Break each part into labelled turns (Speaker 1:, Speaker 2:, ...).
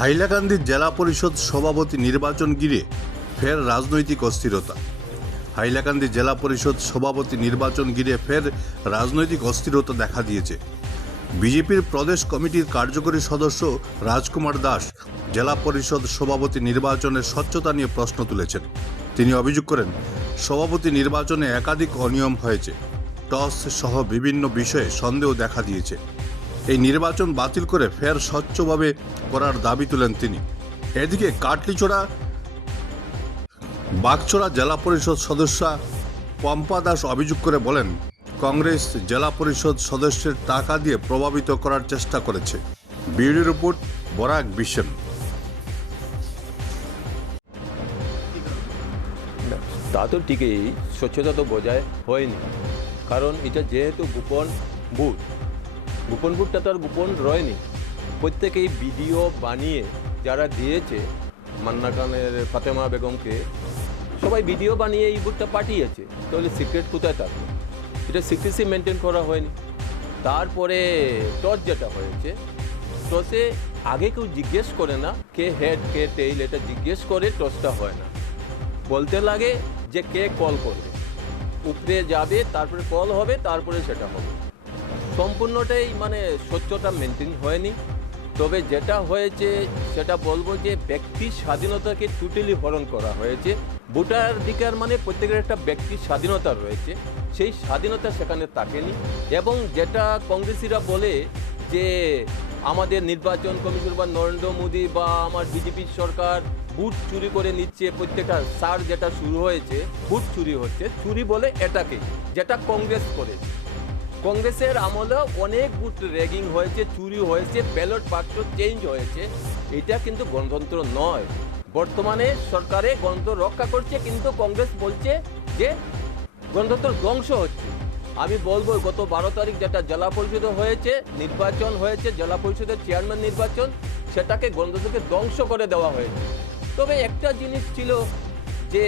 Speaker 1: হাইলাকান্দির জেলা পরিষদ সভাপতি নির্বাচন ঘিরে ফের রাজনৈতিক অস্থিরতা। হাইলাকান্দি জেলা পরিষদ সভাপতি নির্বাচন ঘিরে ফের রাজনৈতিক অস্থিরতা দেখা দিয়েছে। বিজেপির প্রদেশ কমিটির কার্যকরী সদস্য রাজকুমার দাস জেলা পরিষদ সভাপতি নির্বাচনের স্বচ্ছতা নিয়ে প্রশ্ন তুলেছেন। তিনি অভিযোগ করেন, সভাপতি নির্বাচনে একাধিক অনিয়ম হয়েছে। টস সহ বিভিন্ন বিষয়ে সন্দেহ দেখা দিয়েছে। এই নির্বাচন বাতিল করে ফের স্বচ্ছভাবে করার দাবি তুলেন তিনি। এদিকে কাটলিচোড়া বাগচোড়া জেলা পরিষদ সদস্যা পম্পা দাস অভিযোগ করে বলেন কংগ্রেস জেলা পরিষদ সদস্যের টাকা দিয়ে প্রভাবিত করার চেষ্টা করেছে। বিউরো রিপোর্ট বরাক বিশন।
Speaker 2: না, তা তো ঠিকই স্বচ্ছতা তো বজায় হয়নি কারণ এটা যেহেতু গোপন বুথ গোপন বুথটা তো আর গোপন রয়নি। প্রত্যেকেই ভিডিও বানিয়ে যারা দিয়েছে, মান্না খানের, ফাতেমা বেগমকে, সবাই ভিডিও বানিয়ে এই বুথটা পাঠিয়েছে। তাহলে সিক্রেট কোথায় থাকবে এটা সিক্রেসি মেনটেন করা হয়নি। তারপরে টস যেটা হয়েছে, টসে আগে কেউ জিজ্ঞেস করে না কে হেড কে টেইল এটা জিজ্ঞেস করে টসটা হয় না। বলতে লাগে যে কে কল করবে। উপরে যাবে, তারপরে কল হবে, তারপরে সেটা হবে। সম্পূর্ণটাই মানে স্বচ্ছতা মেনটেন হয়নি। তবে যেটা হয়েছে, সেটা বলব যে ব্যক্তির স্বাধীনতাকে টোটালি হরণ করা হয়েছে। ভোটার অধিকার মানে প্রত্যেকের একটা ব্যক্তির স্বাধীনতা রয়েছে। সেই স্বাধীনতা সেখানে থাকেনি। এবং যেটা কংগ্রেসিরা বলে যে আমাদের নির্বাচন কমিশন বা নরেন্দ্র মোদী বা আমার বিজেপি সরকার বুট চুরি করে নিচ্ছে, প্রত্যেকটা সার যেটা শুরু হয়েছে বুট চুরি হচ্ছে, চুরি বলে এটাকে, যেটা কংগ্রেস করেছে। কংগ্রেসের আমলে অনেক বুথ র্যাগিং হয়েছে, চুরি হয়েছে, ব্যালট বাক্স চেঞ্জ হয়েছে। এটা কিন্তু গণতন্ত্র নয়। বর্তমানে সরকারে গণতন্ত্র রক্ষা করছে, কিন্তু কংগ্রেস বলছে যে গণতন্ত্র ধ্বংস হচ্ছে। আমি বলব, গত বারো তারিখ যেটা জেলা পরিষদে হয়েছে, নির্বাচন হয়েছে, জেলা পরিষদের চেয়ারম্যান নির্বাচন, সেটাকে গণতন্ত্রকে ধ্বংস করে দেওয়া হয়েছে। তবে একটা জিনিস ছিল যে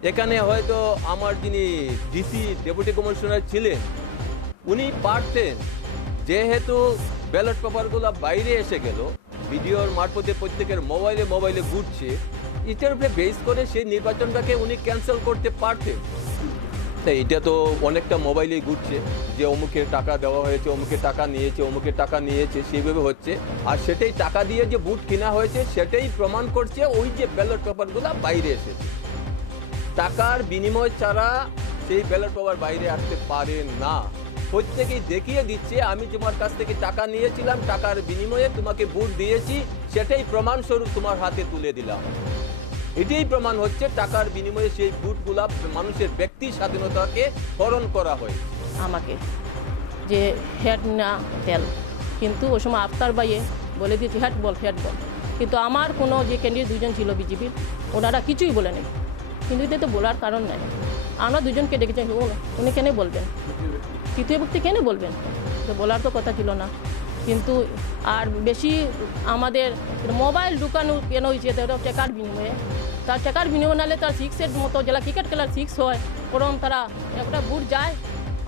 Speaker 2: এখানে হয়তো আমার যিনি ডিসি ডেপুটি কমিশনার ছিলেন, উনি পারতেন। যেহেতু ব্যালট পেপারগুলো বাইরে এসে গেল, ভিডিওর মারফতে প্রত্যেকের মোবাইলে মোবাইলে ঘুরছে এটার উপরে বেস করে সেই নির্বাচনটাকে উনি ক্যান্সেল করতে পারতেন। তাই এটা তো অনেকটা মোবাইলেই ঘুরছে, যে অমুকে টাকা দেওয়া হয়েছে অমুকে টাকা নিয়েছে অমুকে টাকা নিয়েছে, সেইভাবে হচ্ছে। আর সেটাই টাকা দিয়ে যে বুট কেনা হয়েছে, সেটাই প্রমাণ করছে ওই যে ব্যালট পেপারগুলো বাইরে এসেছে। টাকার বিনিময় ছাড়া সেই ব্যালট পেপার বাইরে আসতে পারে না। প্রত্যেকেই দেখিয়ে দিচ্ছে, আমি তোমার কাছ থেকে টাকা নিয়েছিলাম, টাকার বিনিময়ে তোমাকে বুট দিয়েছি, সেটাই প্রমাণস্বরূপ তোমার হাতে তুলে দিলাম। এটাই প্রমাণ হচ্ছে টাকার বিনিময়ে সেই বুটগুলা মানুষের ব্যক্তি স্বাধীনতাকে হরণ করা হয়
Speaker 3: আমাকে যে হেড না তেল। কিন্তু ওই সময় আফতার বাইয়ে বলে দিয়েছে হেড বল হেড বল। কিন্তু আমার কোনো যে ক্যান্ডিডেট দুজন ছিল বিজেপির, ওনারা কিছুই বলে কিন্তু এতে তো বলার কারণ নাই। আমরা দুজনকে ডেকেছি উনি কেন বলবেন? তৃতীয় ব্যক্তি কেন বলবেন? তো বলার তো কথা ছিল না। কিন্তু আর বেশি আমাদের মোবাইল ঢুকানো কেন হয়েছে? টাকার বিনিময়ে। তার টাকার বিনিময় নাহলে তার সিক্সের মতো যেটা ক্রিকেট খেলার সিক্স হয় ওরকম তারা একটা বুট যায়।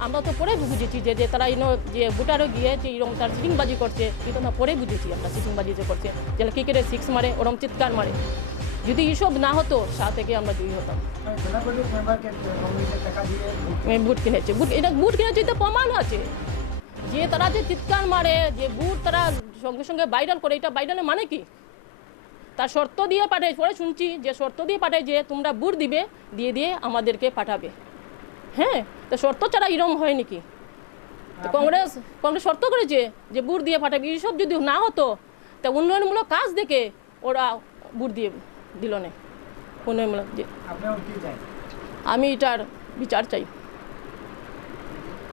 Speaker 3: আমরা তো পরে বুঝেছি যে যে তারা ইনো যে বুটারও গিয়ে যে এরকম তার সিটিংবাজি করছে। কিন্তু আমরা পরে বুঝেছি, আমরা সিটিংবাজি যে করছে, যারা ক্রিকেটে সিক্স মারে ওরকম চিৎকার মারে। যদি এসব না হতো, সা থেকে আমরা জয়ী হতাম। বুট কিনেছে। বুট এটা বুট কিনেছে তো প্রমাণ আছে। যে তারা যে চিৎকার মারে, যে বুট তারা সঙ্গে সঙ্গে ভাইরাল করে, এটা ভাইরালের মানে কি? তার শর্ত দিয়ে পাঠায় পরে শুনছি যে শর্ত দিয়ে পাঠায় যে তোমরা বুট দিবে, দিয়ে দিয়ে আমাদেরকে পাঠাবে। হ্যাঁ তো শর্ত ছাড়া এরম হয় নাকি? তো কংগ্রেস কংগ্রেস শর্ত করেছে যে বুট দিয়ে পাঠাবে। এইসব যদি না হতো, তা উন্নয়নমূলক কাজ দেখে ওরা বুট দিয়ে দিল না।
Speaker 4: কোনো
Speaker 3: আমি এটার বিচার চাই।